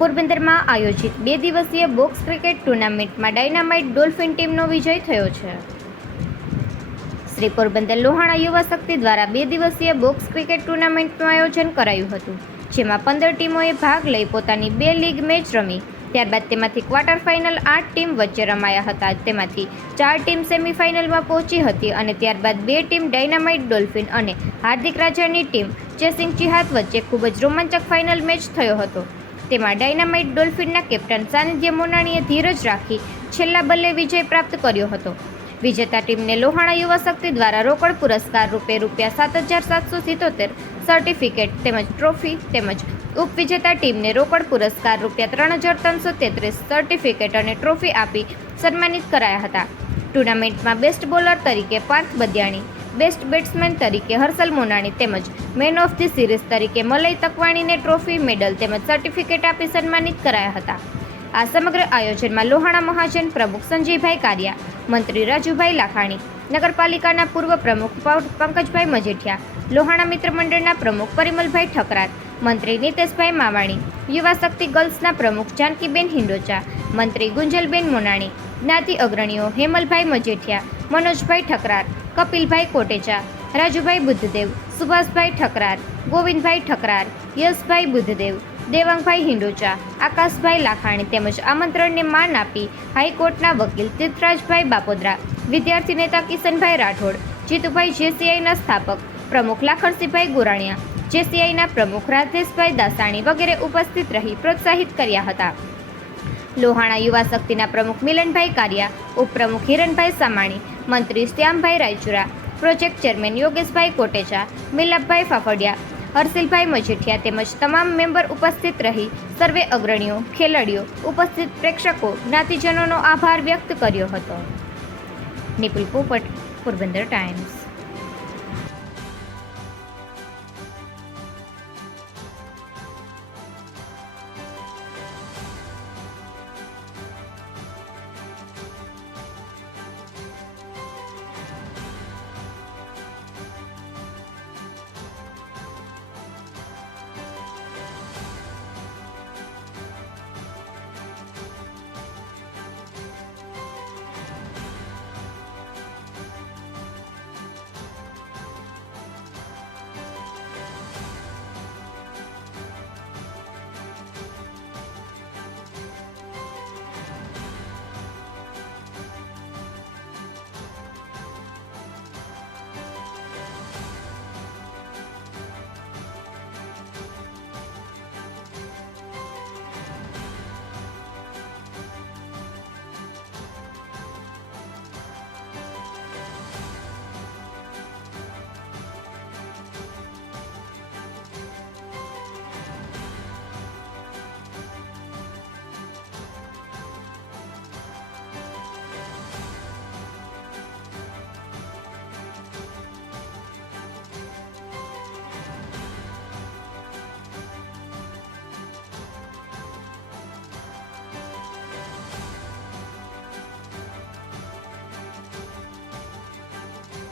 પોરબંદરમાં આયોજિત બે દિવસીય બોક્સ ક્રિકેટ ટુર્નામેન્ટમાં ડાયનામાઇટ ડોલ્ફિન ટીમનો વિજય થયો છે. શ્રી પોરબંદર લોહાણા યુવા શક્તિ દ્વારા બે દિવસીય બોક્સ ક્રિકેટ ટુર્નામેન્ટનું આયોજન કરાયું હતું, જેમાં પંદર ટીમોએ ભાગ લઈ પોતાની બે લીગ મેચ રમી, ત્યારબાદ તેમાંથી ક્વાર્ટર ફાઇનલ આઠ ટીમ વચ્ચે રમાયા હતા, તેમાંથી ચાર ટીમ સેમીફાઇનલમાં પહોંચી હતી અને ત્યારબાદ બે ટીમ ડાયનામાઇટ ડોલ્ફિન અને હાર્દિક રાજાની ટીમ ચેસિંગ ચિહાત વચ્ચે ખૂબ જ રોમાંચક ફાઇનલ મેચ થયો હતો. તેમાં ડાયનામાઇટ ડોલ્ફિનના કેપ્ટન સાનિધ્ય મોનાણીએ ધીરજ રાખી છેલ્લા બલ્લે વિજય પ્રાપ્ત કર્યો હતો. વિજેતા ટીમને લોહાણા યુવા શક્તિ દ્વારા રોકડ પુરસ્કાર રૂપે રૂપિયા સાત હજાર સાતસો સિત્તોતેર સર્ટિફિકેટ તેમજ ટ્રોફી તેમજ ઉપવિજેતા ટીમને રોકડ પુરસ્કાર રૂપિયા ત્રણ હજાર ત્રણસો તેત્રીસ સર્ટિફિકેટ અને ટ્રોફી આપી સન્માનિત કરાયા હતા. ટુર્નામેન્ટમાં બેસ્ટ બોલર તરીકે પાર્થ બદિયાણી બેસ્ટ બેટ્સમેન તરીકે હર્ષલ મોનાણી તેમજ મેન ઓફ ધી સિરીઝ તરીકે મલય તકવાણીને ટ્રોફી, મેડલ તેમજ સર્ટિફિકેટ આપી સન્માનિત કરાયા હતા. આ સમગ્ર આયોજનમાં લોહાણા મહાજન પ્રમુખ સંજયભાઈ કારિયા, મંત્રી રાજુભાઈ લાખાણી, નગરપાલિકાના પૂર્વ પ્રમુખ પંકજભાઈ મજેઠિયા, લોહાણા મિત્ર મંડળના પ્રમુખ પરિમલભાઈ ઠકરાત મંત્રી નીતેશભાઈ માવાણી, યુવા શક્તિ ગર્લ્સના પ્રમુખ જાનકીબેન હિંડોચા, મંત્રી ગુંજલબેન મોનાણી જ્ઞાતિ અગ્રણીઓ હેમલભાઈ મજેઠિયા, મનોજભાઈ ઠકરાર, કપિલભાઈ કોટેચા, રાજુભાઈ બુદ્ધદેવ, સુભાષભાઈ ઠકરાર, ગોવિંદભાઈ ઠકરાર, યશભાઈ બુદ્ધદેવ, દેવાંગભાઈ હિંડોચા, આકાશભાઈ લાખાણી તેમજ આમંત્રણને માન આપી હાઈકોર્ટના વકીલ તીર્થરાજભાઈ બાપોદરા, વિદ્યાર્થી નેતા કિશનભાઈ રાઠોડ, જીતુભાઈ જેસીઆઈના સ્થાપક પ્રમુખ લાખણસિંહભાઈ ગોરાણીયા, જેસીઆઈના પ્રમુખ રાધેશભાઈ દાસાણી વગેરે ઉપસ્થિત રહી પ્રોત્સાહિત કર્યા હતા. લોહાણા યુવા શક્તિના પ્રમુખ મિલનભાઈ કારિયા, ઉપપ્રમુખ હિરણભાઈ સામાણી, મંત્રી શ્યામભાઈ રાયચુરા, પ્રોજેક્ટ ચેરમેન યોગેશભાઈ કોટેચા, મિલાપભાઈ ફાફડિયા, હર્ષિલભાઈ મજીઠિયા તેમજ તમામ મેમ્બર ઉપસ્થિત રહી સર્વે અગ્રણીઓ, ખેલાડીઓ ઉપસ્થિત પ્રેક્ષકો, જ્ઞાતિજનોનો આભાર વ્યક્ત કર્યો હતો. નિપુલ પોપટ, પોરબંદર ટાઈમ્સ.